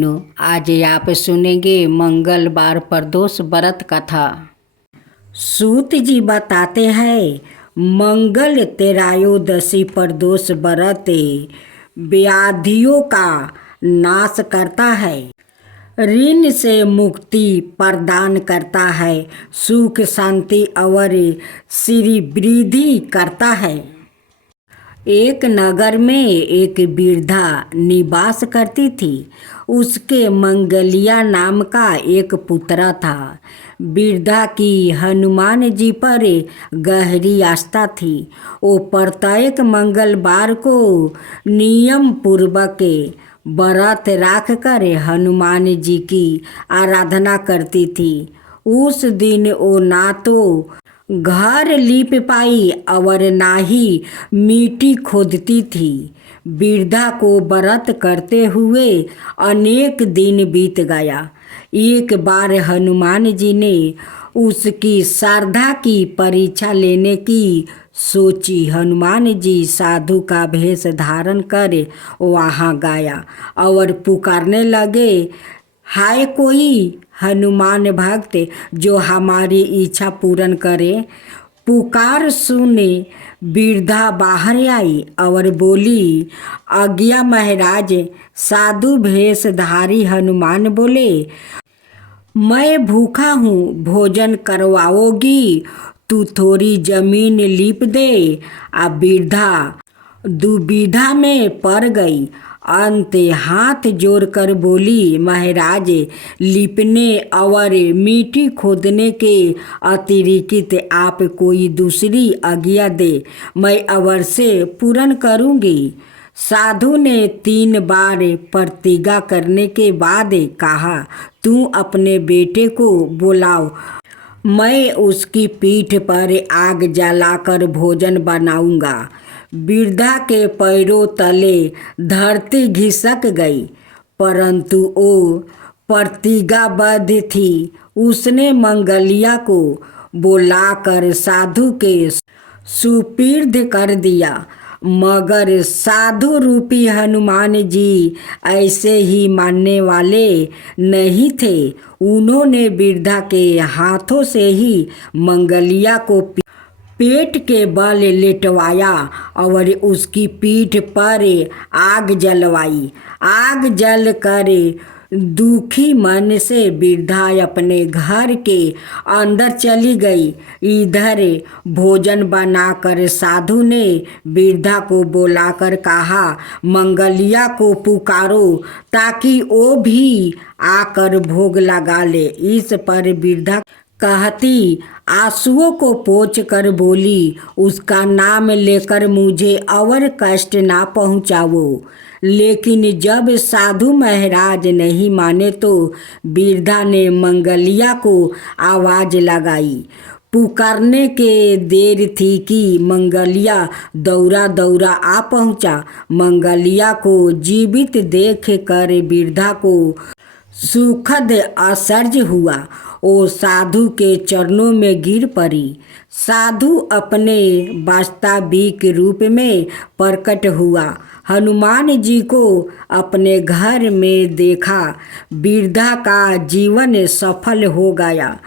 बहनों, आज आप सुनेंगे मंगलवार प्रदोष व्रत कथा। सूत जी बताते हैं, मंगल त्रयोदशी प्रदोष व्रत व्याधियों का नाश करता है, ऋण से मुक्ति प्रदान करता है, सुख शांति और श्री वृद्धि करता है। एक नगर में एक वृद्धा निवास करती थी। उसके मंगलिया नाम का एक पुत्र था। वृद्धा की हनुमान जी पर गहरी आस्था थी। वो प्रत्येक मंगलवार को नियम पूर्वक व्रत रख कर हनुमान जी की आराधना करती थी। उस दिन वो ना तो घर लीप पाई और ना ही मिट्टी खोदती थी। वृद्धा को व्रत करते हुए अनेक दिन बीत गया। एक बार हनुमान जी ने उसकी श्रद्धा की परीक्षा लेने की सोची। हनुमान जी साधु का भेष धारण कर वहाँ गया और पुकारने लगे, हाय कोई हनुमान भक्त जो हमारी इच्छा पूर्ण करे। पुकार सुने वृद्धा बाहर आई और बोली, आज्ञा महाराज। साधु भेषधारी हनुमान बोले, मैं भूखा हूँ, भोजन करवाओगी? तू थोड़ी जमीन लीप दे। वृद्धा दुविधा में पड़ गई। अंत हाथ जोड़कर बोली, महाराज, लिपने और मिट्टी खोदने के अतिरिक्त आप कोई दूसरी आज्ञा दे, मैं अवश्य पूर्ण करूँगी। साधु ने 3 बार प्रतिज्ञा करने के बाद कहा, तू अपने बेटे को बुलाओ, मैं उसकी पीठ पर आग जलाकर भोजन बनाऊंगा। वृद्धा के पैरों तले धरती घिसक गई, परंतु वो प्रतिज्ञाबद्ध थी। उसने मंगलिया को बुलाकर साधु के सुपुर्द कर दिया। मगर साधु रूपी हनुमान जी ऐसे ही मानने वाले नहीं थे। उन्होंने वृद्धा के हाथों से ही मंगलिया को पेट के बल लेटवाया और उसकी पीठ पर आग जलवाई। आग जल कर दुखी मन से वृद्धा अपने घर के अंदर चली गई। इधर भोजन बनाकर साधु ने वृद्धा को बुलाकर कहा, मंगलिया को पुकारो ताकि वो भी आकर भोग लगा ले। इस पर वृद्धा कहती, आंसुओं को पोंछ कर बोली, उसका नाम लेकर मुझे और कष्ट ना पहुँचाओ। लेकिन जब साधु महाराज नहीं माने तो वृद्धा ने मंगलिया को आवाज़ लगाई। पुकारने के देर थी कि मंगलिया दौड़ा दौड़ा आ पहुँचा। मंगलिया को जीवित देख कर वृद्धा को सुखद आश्चर्य हुआ। वो साधु के चरणों में गिर पड़ी। साधु अपने वास्तविक रूप में प्रकट हुआ। हनुमान जी को अपने घर में देखा। वृद्धा का जीवन सफल हो गया।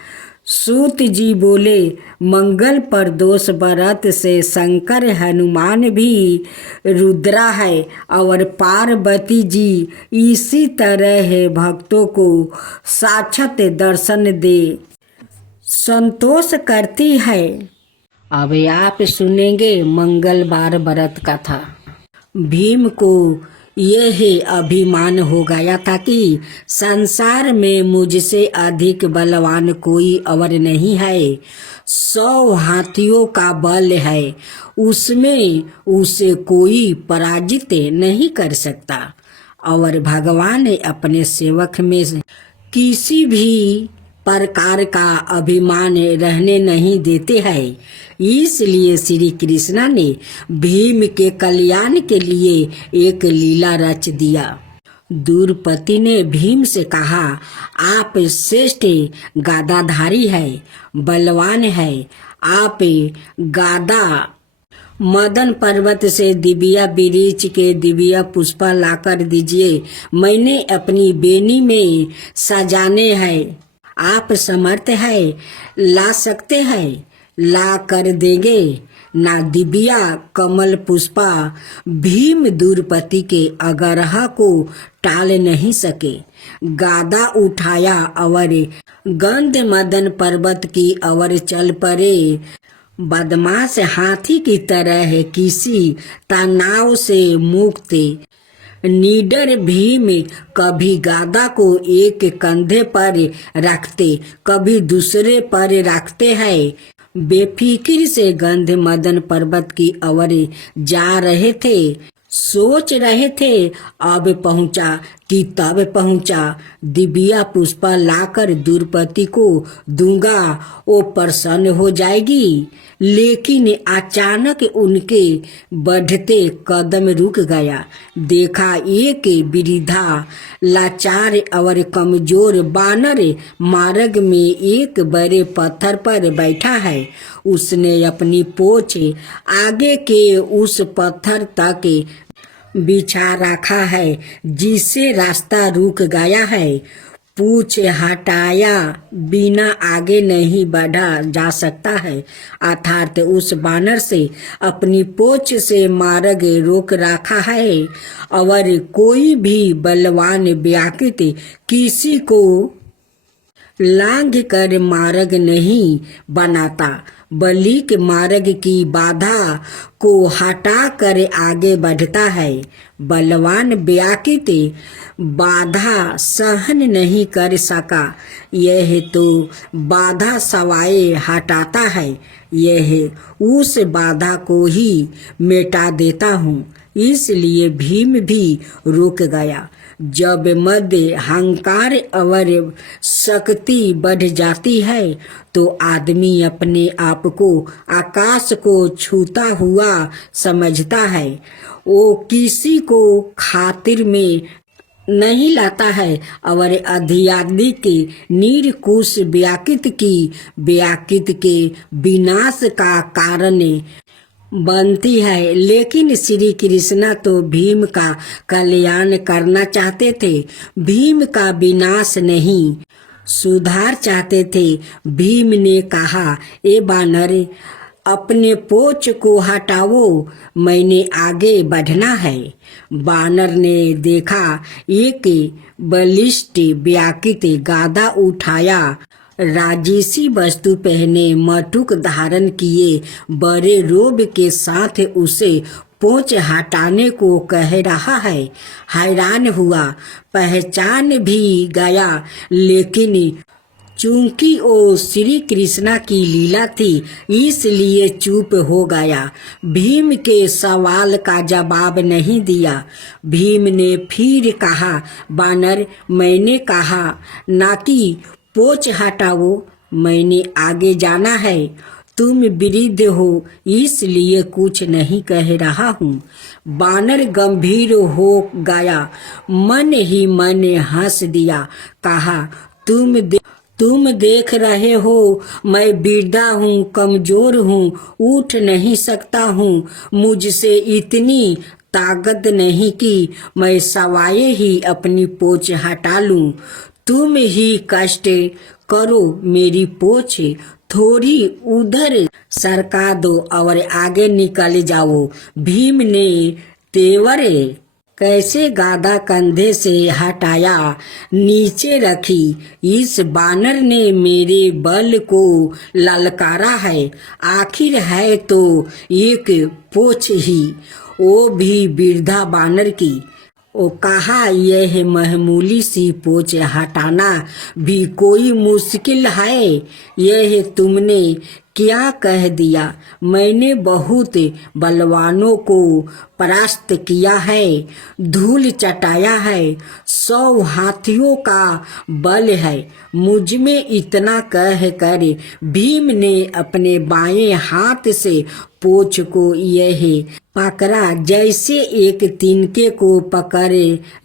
सूत जी बोले, मंगल प्रदोष व्रत से शंकर हनुमान भी रुद्रा है और पार्वती जी इसी तरह भक्तों को साक्षात दर्शन दे संतोष करती है। अब आप सुनेंगे मंगलवार व्रत कथा। भीम को यह अभिमान हो गया था कि संसार में मुझसे अधिक बलवान कोई और नहीं है। 100 हाथियों का बल है, उसमें उसे कोई पराजित नहीं कर सकता। और भगवान अपने सेवक में किसी भी प्रकार का अभिमान रहने नहीं देते हैं। इसलिए श्री कृष्ण ने भीम के कल्याण के लिए एक लीला रच दिया। द्रौपदी ने भीम से कहा, आप श्रेष्ठ गादाधारी है, बलवान है। आप गादा मदन पर्वत से दिव्या वृक्ष के दिव्या पुष्पा लाकर दीजिए, मैंने अपनी बेनी में सजाने हैं। आप समर्थ है, ला सकते हैं, ला कर देंगे ना। दिव्या कमल पुष्पा भीम द्रुपति के आग्रह को टाल नहीं सके। गादा उठाया और गंध मदन पर्वत की ओर चल पड़े। बदमाश हाथी की तरह किसी तनाव से मुक्त निडर भीम कभी गादा को एक कंधे पर रखते, कभी दूसरे पर रखते हैं। बेफिक्र से गंध मदन पर्वत की ओर जा रहे थे। सोच रहे थे अब पहुंचा कि तब पहुंचा। दिव्या पुष्पा लाकर द्रुपति को दूंगा, वो प्रसन्न हो जाएगी। लेकिन अचानक उनके बढ़ते कदम रुक गया। देखा एक वृद्धा लाचार और कमजोर बानर मार्ग में एक बड़े पत्थर पर बैठा है। उसने अपनी पोंछ आगे के उस पत्थर तक बिछा रखा है जिससे रास्ता रुक गया है। पूछ हटाया बिना आगे नहीं बढ़ा जा सकता है, अर्थात उस बानर से अपनी पोंछ से मार्ग रोक रखा है। और कोई भी बलवान व्यक्ति किसी को लांघ कर मार्ग नहीं बनाता, बल्कि मार्ग की बाधा को हटा कर आगे बढ़ता है। बलवान व्यक्ति बाधा सहन नहीं कर सका, यह तो बाधा सवाए हटाता है। यह उस बाधा को ही मिटा देता हूँ। इसलिए भीम भी रुक गया। जब मद अहंकार और शक्ति बढ़ जाती है तो आदमी अपने आप को आकाश को छूता हुआ समझता है। वो किसी को खातिर में नहीं लाता है और आध्यात्मिक निरकुश व्याकृत के विनाश का कारण बनती है। लेकिन श्री कृष्ण तो भीम का कल्याण करना चाहते थे, भीम का विनाश नहीं, सुधार चाहते थे। भीम ने कहा, ए बानर, अपने पोंछ को हटाओ, मैंने आगे बढ़ना है। बानर ने देखा एक बलिष्ठ व्यक्ति गादा उठाया, राजेशी वस्तु पहने, मटुक धारण किए, बड़े रोब के साथ उसे पोंछ हटाने को कह रहा है। हैरान हुआ, पहचान भी गया, लेकिन चूंकि वो श्री कृष्णा की लीला थी इसलिए चुप हो गया। भीम के सवाल का जवाब नहीं दिया। भीम ने फिर कहा, बानर, मैंने कहा ना कि पोंछ हटाओ, मैंने आगे जाना है। तुम वृद्ध हो इसलिए कुछ नहीं कह रहा हूँ। बानर गंभीर हो गया, मन ही मन हंस दिया, कहा, तुम देख रहे हो मैं वृद्धा हूँ, कमजोर हूँ, उठ नहीं सकता हूँ, मुझसे इतनी ताकत नहीं कि मैं सवाए ही अपनी पोंछ हटा लूं। तुम ही कष्ट करो, मेरी पोंछ थोड़ी उधर सरका दो और आगे निकल जाओ। भीम ने तेवर कैसे गादा कंधे से हटाया, नीचे रखी। इस बानर ने मेरे बल को ललकारा है, आखिर है तो एक पोंछ ही, वो भी वृद्धा बानर की। ओ कहा, यह मामूली सी पोंछ हटाना भी कोई मुश्किल है। यह तुमने क्या कह दिया? मैंने बहुत बलवानों को परास्त किया है, धूल चटाया है, 100 हाथियों का बल है मुझ में। इतना कह कर भीम ने अपने बाएं हाथ से पोंछ को यह पकड़ा जैसे एक तिनके को पकड़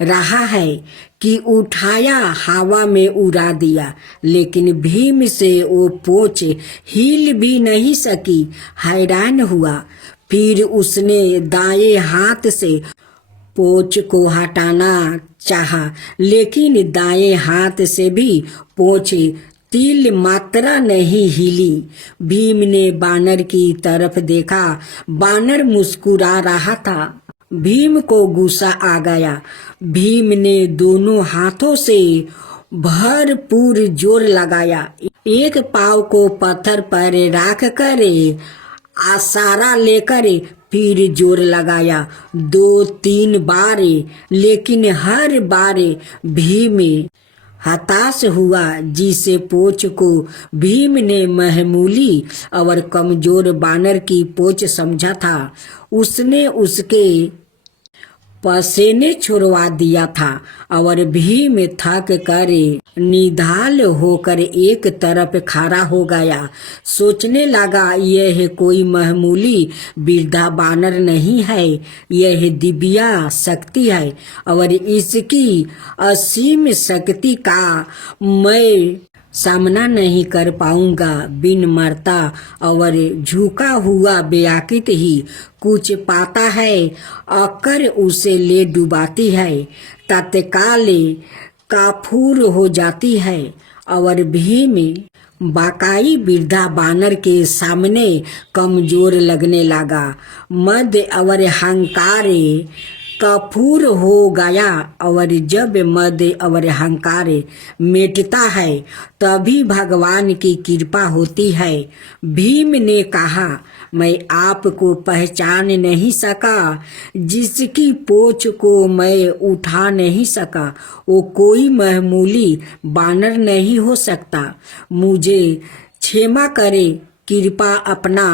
रहा है कि उठाया, हवा में उड़ा दिया। लेकिन भीम से वो पोंछ हिल भी नहीं सकी। हैरान हुआ, फिर उसने दाएं हाथ से पोंछ को हटाना चाहा, लेकिन दाएं हाथ से भी पोंछ तिल मात्रा नहीं हिली। भीम ने बानर की तरफ देखा। बानर मुस्कुरा रहा था। भीम को गुस्सा आ गया। भीम ने दोनों हाथों से भरपूर जोर लगाया। एक पाँव को पत्थर पर रख कर आसारा लेकर फिर जोर लगाया 2-3 बार, लेकिन हर बार भीम हताश हुआ। जिसे पोंछ को भीम ने मामूली और कमजोर बानर की पोंछ समझा था, उसने उसके पसीने छुड़वा दिया था और भीम थक कर निढाल होकर एक तरफ खड़ा हो गया। सोचने लगा, यह कोई मामूली वृद्धा बानर नहीं है, यह दिव्या शक्ति है और इसकी असीम शक्ति का मैं सामना नहीं कर पाऊंगा। बिन मरता और झुका हुआ बेआकित ही कुछ पाता है, आकर उसे ले डुबाती है, तत्काल काफूर हो जाती है। और भीम बाकाई वृद्धा बानर के सामने कमजोर लगने लगा। मद और अहंकार कपूर हो गया और जब मद और अहंकार मिटता है तभी भगवान की कृपा होती है। भीम ने कहा, मैं आपको पहचान नहीं सका। जिसकी पोंछ को मैं उठा नहीं सका वो कोई मामूली बानर नहीं हो सकता। मुझे क्षमा करे, कृपा अपना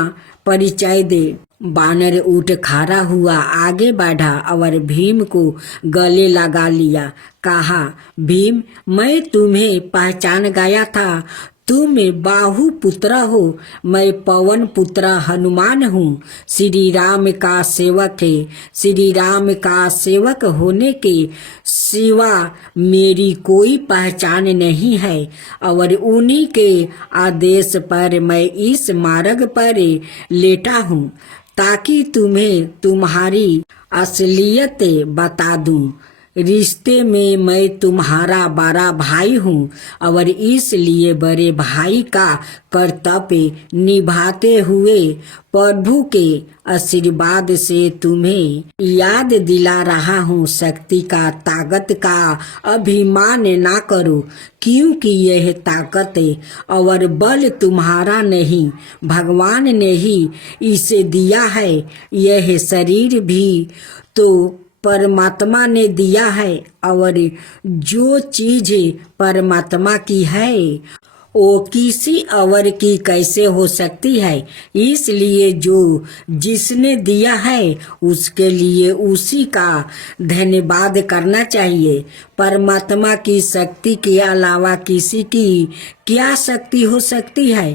परिचय दे। बानर उठ खड़ा हुआ, आगे बढ़ा और भीम को गले लगा लिया। कहा, भीम, मैं तुम्हें पहचान गया था। तुम बाहु पुत्र हो। मैं पवन पुत्र हनुमान हूँ, श्री राम का सेवक है। श्री राम का सेवक होने के सिवा मेरी कोई पहचान नहीं है और उन्हीं के आदेश पर मैं इस मार्ग पर लेटा हूँ ताकि तुम्हें तुम्हारी असलियत बता दूं। रिश्ते में मैं तुम्हारा बड़ा भाई हूँ और इसलिए बड़े भाई का कर्तव्य निभाते हुए प्रभु के आशीर्वाद से तुम्हें याद दिला रहा हूँ। शक्ति का ताकत का अभिमान ना करो, क्योंकि यह ताकत और बल तुम्हारा नहीं, भगवान ने ही इसे दिया है। यह शरीर भी तो परमात्मा ने दिया है और जो चीज परमात्मा की है वो किसी और की कैसे हो सकती है। इसलिए जो जिसने दिया है उसके लिए उसी का धन्यवाद करना चाहिए। परमात्मा की शक्ति के अलावा किसी की क्या शक्ति हो सकती है।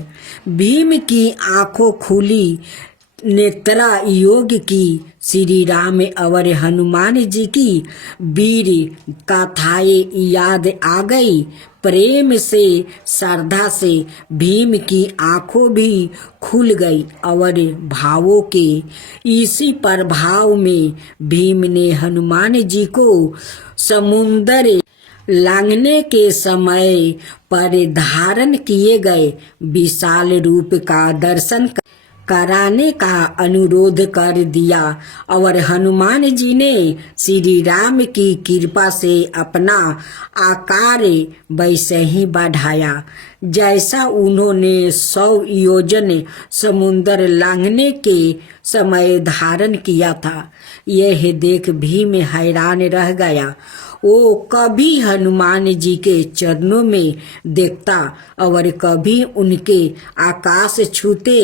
भीम की आंखों खुली, नेत्रा योग की। श्री राम और हनुमान जी की वीर गाथाएं याद आ गई। प्रेम से, श्रद्धा से भीम की आंखों भी खुल गई और भावों के इसी प्रभाव में भीम ने हनुमान जी को समुंदर लांघने के समय पर धारण किए गए विशाल रूप का दर्शन कराने का अनुरोध कर दिया और हनुमान जी ने श्री राम की कृपा से अपना आकार वैसे ही बढ़ाया जैसा उन्होंने 100 योजन समुंदर लांघने के समय धारण किया था। यह देख भीम हैरान रह गया। वो कभी हनुमान जी के चरणों में देखता और कभी उनके आकाश छूते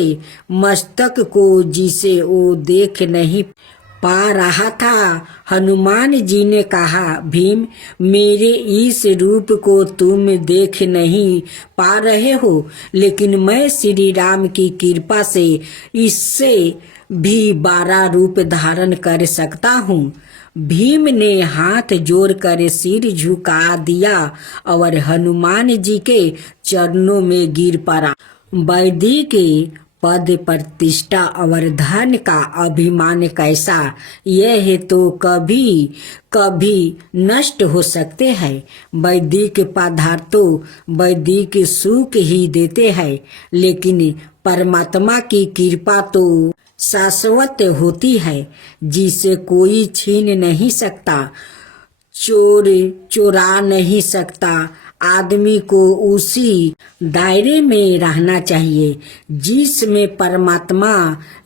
मस्तक को, जिसे वो देख नहीं पा रहा था। हनुमान जी ने कहा, भीम, मेरे इस रूप को तुम देख नहीं पा रहे हो, लेकिन मैं श्री राम की कृपा से इससे भी 12 रूप धारण कर सकता हूँ। भीम ने हाथ जोड़कर सिर झुका दिया और हनुमान जी के चरणों में गिर पड़ा। वैदिक पद प्रतिष्ठा और धन का अभिमान कैसा, यह तो कभी कभी नष्ट हो सकते हैं। वैदिक पदार्थों वैदिक सुख ही देते हैं, लेकिन परमात्मा की कृपा तो शाश्वत होती है, जिसे कोई छीन नहीं सकता, चोर चुरा नहीं सकता। आदमी को उसी दायरे में रहना चाहिए जिसमें परमात्मा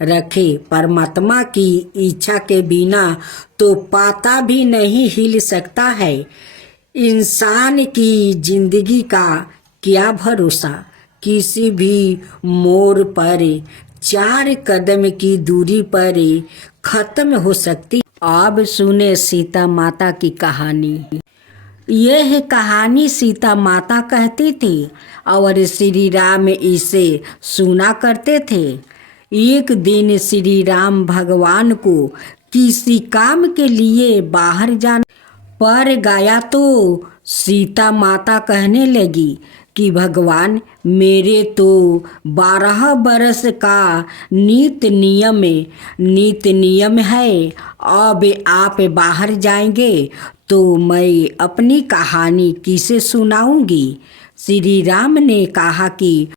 रखे। परमात्मा की इच्छा के बिना तो पाता भी नहीं हिल सकता है। इंसान की जिंदगी का क्या भरोसा, किसी भी मोड़ पर 4 कदम की दूरी पर खत्म हो सकती। अब सुने सीता माता की कहानी। यह कहानी सीता माता कहती थी और श्री राम इसे सुना करते थे। एक दिन श्री राम भगवान को किसी काम के लिए बाहर जाना पर गया तो सीता माता कहने लगी कि भगवान, मेरे तो 12 बरस का नित नियम है। अब आप बाहर जाएंगे तो मैं अपनी कहानी किसे सुनाऊंगी। श्री राम ने कहा कि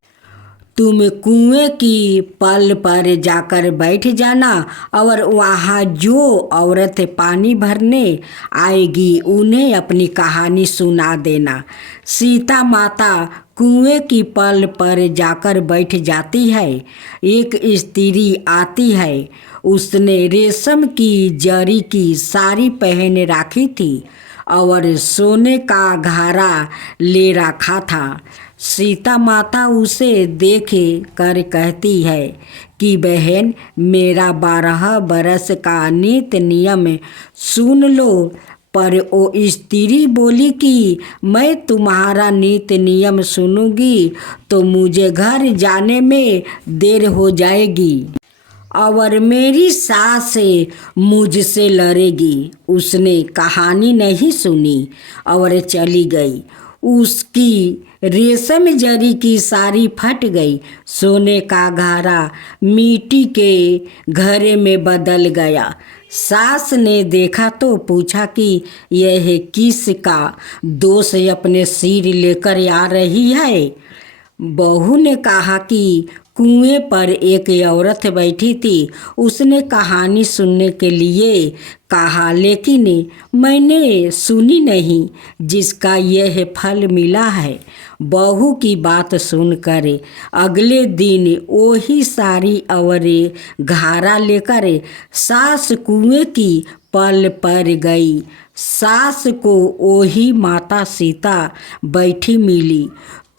तुम कुएं की पल पर जाकर बैठ जाना और वहाँ जो औरत पानी भरने आएगी उन्हें अपनी कहानी सुना देना। सीता माता कुएं की पल पर जाकर बैठ जाती है। एक स्त्री आती है। उसने रेशम की जरी की साड़ी पहन रखी थी और सोने का घारा ले रखा था। सीता माता उसे देख कर कहती है कि बहन, मेरा 12 बरस का नित नियम सुन लो। पर वो स्त्री बोली कि मैं तुम्हारा नित नियम सुनूंगी तो मुझे घर जाने में देर हो जाएगी और मेरी सास मुझसे लड़ेगी। उसने कहानी नहीं सुनी और चली गई। उसकी रेशम जरी की साड़ी फट गई। सोने का घारा मिट्टी के घड़े में बदल गया। सास ने देखा तो पूछा कि यह किसका दोष अपने सिर लेकर आ रही है। बहू ने कहा कि कुएं पर एक औरत बैठी थी। उसने कहानी सुनने के लिए कहा, लेकिन मैंने सुनी नहीं, जिसका यह फल मिला है। बहू की बात सुनकर अगले दिन वही साड़ी और घारा लेकर सास कुएं की पल पर गई। सास को वही माता सीता बैठी मिली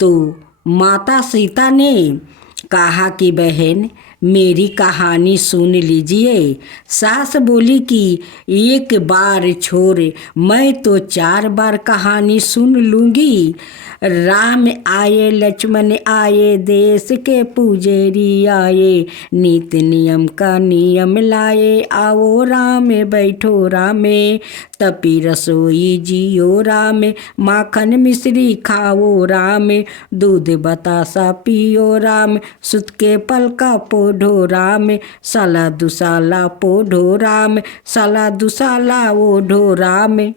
तो माता सीता ने कहा कि बहन, मेरी कहानी सुन लीजिए। सास बोली कि एक बार छोड़, मैं तो 4 बार कहानी सुन लूँगी। राम आए लक्ष्मण आए, देश के पुजेरी आए, नीति नियम का नियम लाए, आओ राम बैठो रामे, तपी रसोई जियो राम, माखन मिश्री खाओ राम, दूध बतासा पियो राम, सुत के पलका पोढ़ो राम, साला दुसाला पोढ़ो राम, साला दुसाला ओढ़ो राम।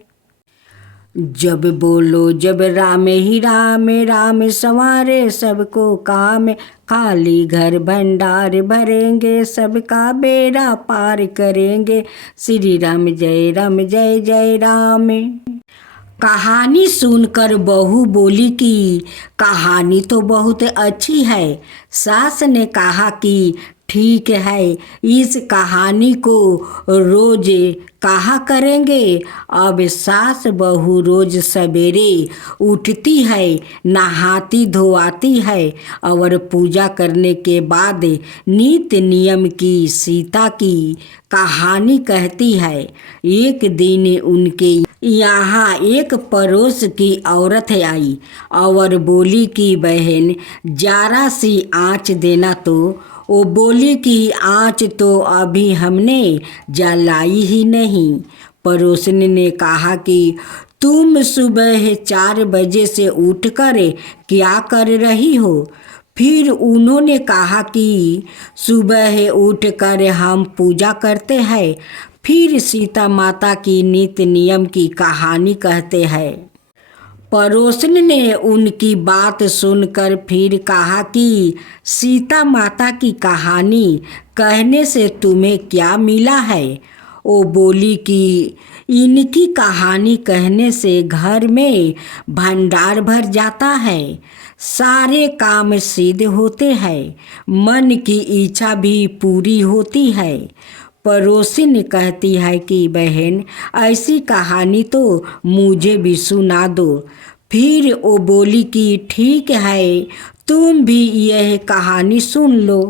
जब बोलो जब राम ही राम, राम संवारे सबको काम, खाली घर भंडार भरेंगे, सबका बेड़ा पार करेंगे, श्री राम जय जय राम। कहानी सुनकर बहू बोली कि कहानी तो बहुत अच्छी है। सास ने कहा कि ठीक है, इस कहानी को रोज कहा करेंगे। अब सास बहू रोज सवेरे उठती है, नहाती धोआती है और पूजा करने के बाद नित्य नियम की सीता की कहानी कहती है। एक दिन उनके यहाँ एक पड़ोस की औरत आई और बोली कि बहन, जरा सी आँच देना। तो वो बोली कि आँच तो अभी हमने जलाई ही नहीं। पड़ोसन ने कहा कि तुम सुबह 4 बजे से उठकर क्या कर रही हो? फिर उन्होंने कहा कि सुबह उठकर हम पूजा करते हैं, फिर सीता माता की नित्य नियम की कहानी कहते हैं। पड़ोसन ने उनकी बात सुनकर फिर कहा कि सीता माता की कहानी कहने से तुम्हें क्या मिला है? वो बोली कि इनकी कहानी कहने से घर में भंडार भर जाता है, सारे काम सिद्ध होते हैं, मन की इच्छा भी पूरी होती है। पड़ोसिन कहती है कि बहन, ऐसी कहानी तो मुझे भी सुना दो। फिर वो बोली कि ठीक है, तुम भी यह कहानी सुन लो।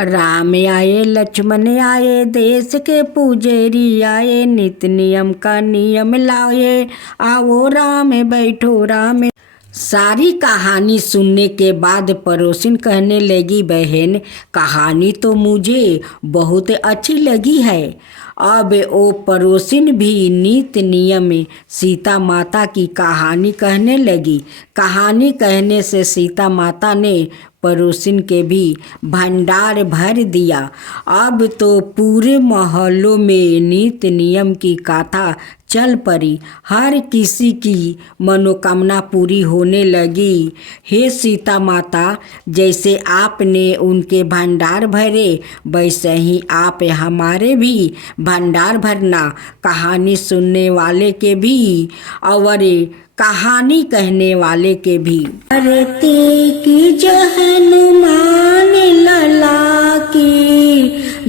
राम आए लक्ष्मण आए, देश के पुजारी आए, नित्य नियम का नियम लाए, आओ राम बैठो राम। सारी कहानी सुनने के बाद पड़ोसिन कहने लगी, बहन कहानी तो मुझे बहुत अच्छी लगी है। अब वो पड़ोसिन भी नित्य नियम सीता माता की कहानी कहने लगी। कहानी कहने से सीता माता ने पड़ोसिन के भी भंडार भर दिया। अब तो पूरे मोहल्लों में नित्य नियम की गाथा चल पड़ी, हर किसी की मनोकामना पूरी होने लगी। हे सीता माता, जैसे आपने उनके भंडार भरे, वैसे ही आप हमारे भी भंडार भरना, कहानी सुनने वाले के भी और कहानी कहने वाले के भी। आरती की जो हनुमान लला की,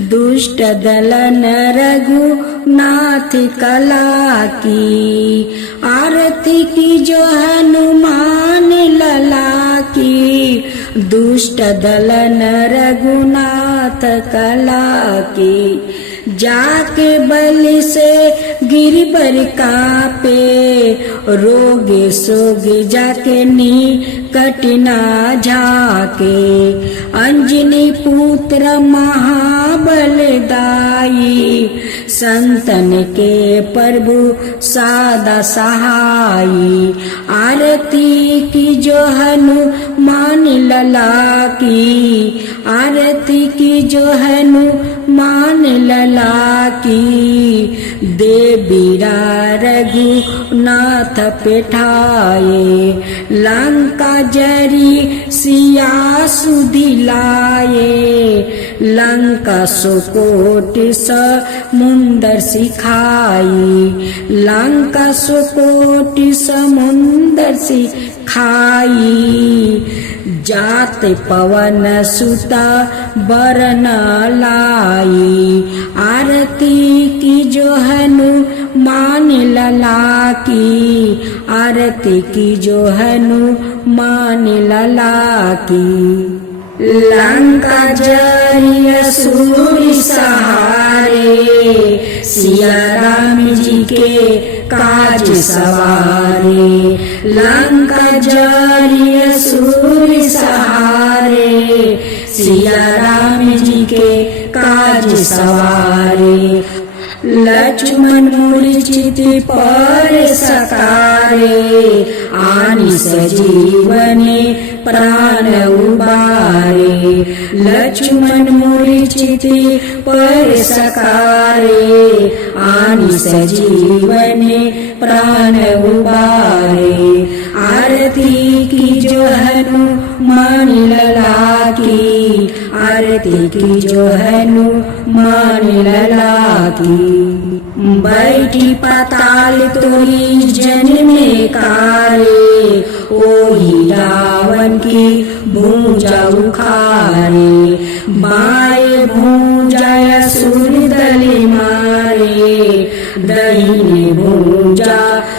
दुष्ट दलन रघुनाथ कला की। आरती की जो हनुमान लला की, दुष्ट दलन रघुनाथ कला की। जाके बलि से गिरबर कापे, रोगे सोगे जाके निकट ना जाके। अंजनी पुत्र महाबलदाई, संतन के प्रभु सादा सहाई। आरती की जो हनुमान लला की, आरती की जो हनुमान लला की। देवीरा रघुनाथ पेठाए, लंका जरी सिया सुदिलाए। लंका सुकोट समुंदर सिखाई, लंका सुकोट समुंदर सिखाई। जात पवन सुता बरन लाई, आरती की जो हनुमान लला की। आरती की जो हनुमान लला की। लंका जरी असुर सहारे, सिया राम जी के काज सवारे। लंका जरी असुर सहारे, सिया राम जी के काज सवारे। लक्ष्मण मूर्छित पर सकारे, आनि सजीवने प्राण उबारे। लक्ष्मण मूर्छित पर सकारे, आनि सजीवने प्राण उबारे। आरती की जो हनुमान लला की, आरती की जो हनुमान लला की। बैठी पाताल तोरी जन्मे कारे, ओही रावण की भूजा उखारे। बाएं भूजा असुर दले मारे, दहिने भूजा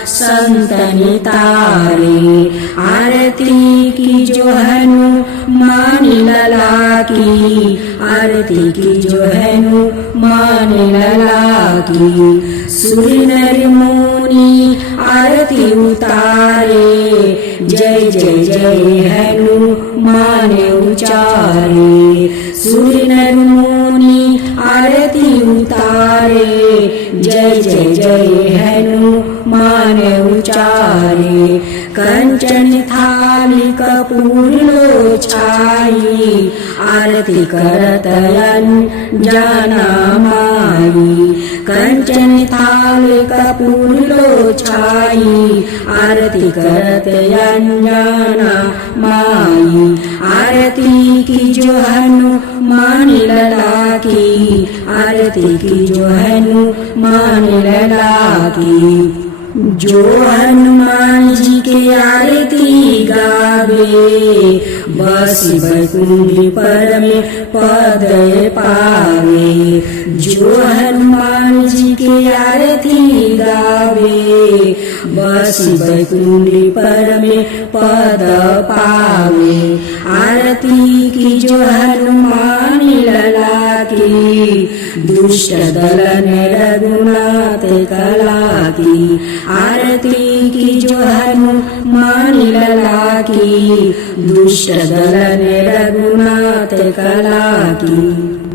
संतनि तारे। आरती की जो हनुमान लला की, आरती की जो हनुमान लला की। सुर नर मुनि आरती उतारे, जय जय जय हनुमान उचारे। सुर नर मुनि आरती उतारे, जय जय जय हनुमान उचारे। कंचन थाली कपूर लो छाई आरती करत अंजना माई कंचन थाली कपूर लो छाई आरती करत अंजना माई आरती की जो हनुमान लला की आरती की जो हनुमान लला की जो हनुमान जी के आरती गावे बस बैकुंठ पर में पद पावे जो हनुमान जी के आरती गावे बस बैकुंठ पर में पद पावे आरती की जो हनुमान लला की दुष्ट दलन रघुनाथ कला की आरती की जो हनुमान लला की दुष्ट दलन रघुनाथ कला की।